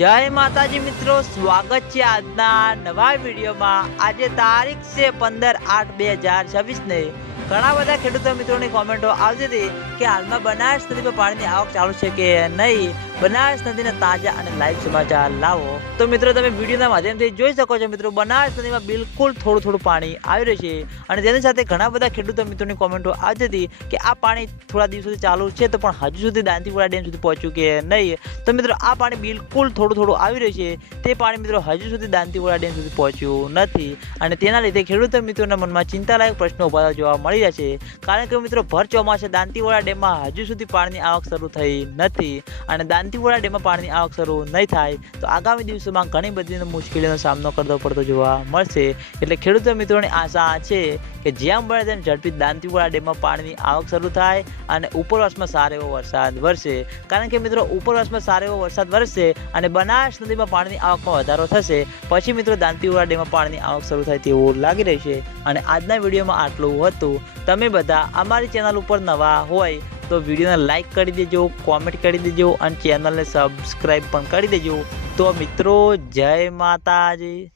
જય માતાજી મિત્રો, સ્વાગત છે આજના નવા વિડીયોમાં। આજે તારીખ છે 15/8/2026 ને ઘણા બધા ખેડૂતો મિત્રોની કોમેન્ટો આવતી હતી કે હાલમાં બનાસ નદી પર પાણીની આવક ચાલુ છે કે નહીં। બનાસ નદીના તાજા અને લાઈવ સમાચાર લાવો તો મિત્રો તમે વિડીયોના માધ્યમથી જોઈ શકો છો। મિત્રો બનાસ નદીમાં બિલકુલ થોડું પાણી આવી રહ્યું છે અને તેની સાથે ઘણા બધા ખેડૂતો મિત્રોની કોમેન્ટો આવતી હતી કે આ પાણી થોડા દિવસોથી ચાલુ છે તો પણ હજુ સુધી દાંતીવાડા ડેમ સુધી પહોંચ્યું કે નહીં। તો મિત્રો આ પાણી બિલકુલ થોડું આવી રહ્યું છે, તે પાણી મિત્રો હજુ સુધી દાંતીવાડા ડેમ સુધી પહોંચ્યું નથી અને તેના લીધે ખેડૂતો મિત્રોના મનમાં ચિંતાલાયક પ્રશ્નો ઉભા જોવા મળી રહ્યા છે। કારણ કે મિત્રો ભર ચોમાસે દાંતીવાડા ડેમમાં હજુ સુધી પાણીની આવક શરૂ થઈ નથી અને દાંતીવાડા ડેમમાં પાણીની આવક શરૂ નહીં થાય તો આગામી દિવસોમાં ઘણી બધી મુશ્કેલીનો સામનો કરવો પડતો જોવા મળશે। એટલે ખેડૂતો મિત્રોની આશા છે કે જ્યાં બને તેમ ઝડપી દાંતીવાડા ડેમમાં પાણીની આવક શરૂ થાય અને ઉપરવાસમાં સારો એવો વરસાદ વરસે। કારણ કે મિત્રો ઉપરવાસમાં સારો એવો વરસાદ વરસશે અને બનાસ નદીમાં પાણીની આવકમાં વધારો થશે પછી મિત્રો દાંતીવાડા ડેમમાં પાણીની આવક શરૂ થાય તેવું લાગી રહ્યું છે। અને આજના વિડીયોમાં આટલું હતું। તમે બધા અમારી ચેનલ ઉપર નવા હોય તો વિડીયોને લાઈક કરી દેજો, કોમેન્ટ કરી દેજો અને ચેનલને સબસ્ક્રાઈબ પણ કરી દેજો। તો મિત્રો જય માતાજી।